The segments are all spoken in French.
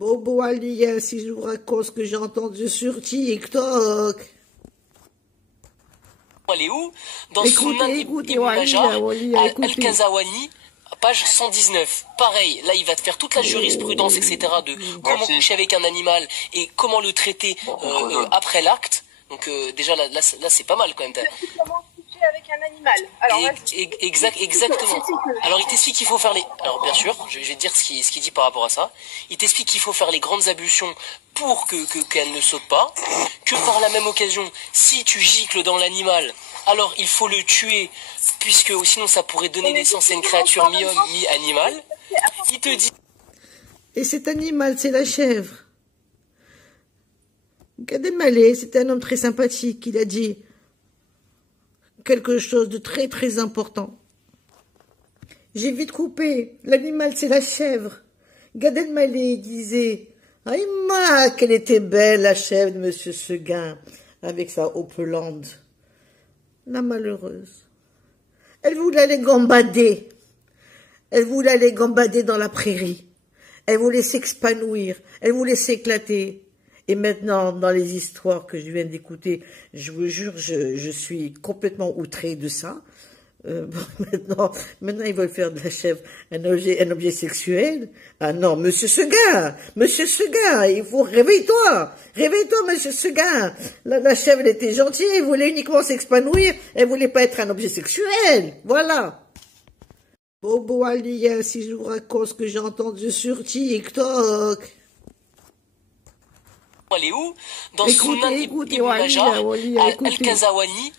Bobo Ali, si je vous raconte ce que j'ai entendu sur TikTok. Elle est où? Dans Sunan Ibn Majah, Al-Kazawani, page 119. Pareil, là il va te faire toute la jurisprudence, etc. de comment coucher avec un animal et comment le traiter après l'acte. Donc déjà là c'est pas mal quand même. Comment coucher avec un animal. Alors, exactement. Alors il t'explique qu'il faut faire les... Alors bien sûr, je vais te dire ce qu'il dit par rapport à ça. Il t'explique qu'il faut faire les grandes ablutions pour qu'elle ne saute pas. Que par la même occasion, si tu gicles dans l'animal, alors il faut le tuer, puisque sinon ça pourrait donner naissance à une créature mi-homme, mi-animal. Il te dit... Et cet animal, c'est la chèvre. Gad Elmaleh, c'était un homme très sympathique. Il a dit quelque chose de très très important. J'ai vite coupé. L'animal, c'est la chèvre. Gad Elmaleh disait « Aïma, qu'elle était belle, la chèvre de Monsieur Seguin, avec sa hopelande. » La malheureuse. Elle voulait aller gambader. Elle voulait aller gambader dans la prairie. Elle voulait s'expanouir. Elle voulait s'éclater. Et maintenant, dans les histoires que je viens d'écouter, je vous jure, je suis complètement outrée de ça. Maintenant, ils veulent faire de la chèvre un objet sexuel. Ah non, Monsieur Seguin, il faut réveille-toi, Monsieur Seguin. La chèvre, elle était gentille, elle voulait uniquement s'épanouir, elle voulait pas être un objet sexuel. Voilà. Bobo Ali, si je vous raconte ce que j'ai entendu sur TikTok. Elle est où? Dans Sunan Ibn Majah, Al-Kazawani,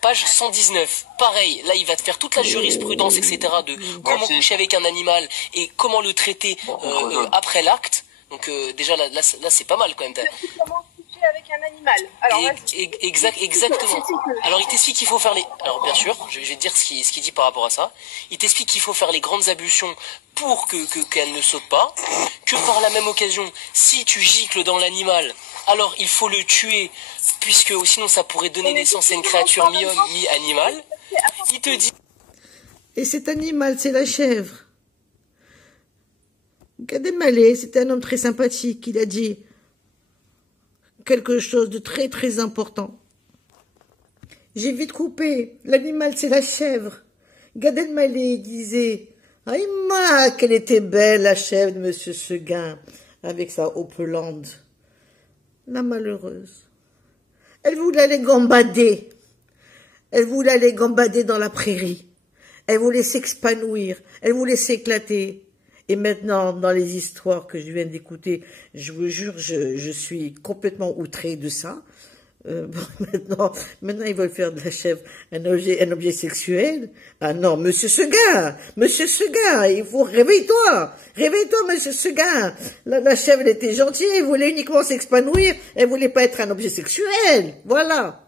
page 119. Pareil, là il va te faire toute la jurisprudence, etc. de comment coucher avec un animal et comment le traiter après l'acte. Donc déjà là c'est pas mal quand même. Comment coucher avec un animal. Alors, exactement. Alors il t'explique qu'il faut faire les... Alors bien sûr, je vais te dire ce qu'il dit par rapport à ça. Il t'explique qu'il faut faire les grandes ablutions pour qu'elle ne saute pas. Que par la même occasion, si tu gicles dans l'animal, alors il faut le tuer, puisque sinon ça pourrait donner naissance à une créature mi-homme, mi-animal. Il te dit... Et cet animal, c'est la chèvre. Gad Elmaleh, c'était un homme très sympathique. Il a dit quelque chose de très très important. J'ai vite coupé. L'animal, c'est la chèvre. Gad Elmaleh disait « Aïma, qu'elle était belle, la chèvre de Monsieur Seguin, avec sa hopelande. » La malheureuse. Elle voulait aller gambader. Elle voulait aller gambader dans la prairie. Elle voulait s'épanouir. Elle voulait s'éclater. Et maintenant, dans les histoires que je viens d'écouter, je vous jure, je suis complètement outrée de ça. Maintenant, ils veulent faire de la chèvre un objet sexuel. Ah non, Monsieur Seguin, il faut réveille-toi, Monsieur Seguin. La chèvre, elle était gentille, elle voulait uniquement s'épanouir, elle voulait pas être un objet sexuel. Voilà.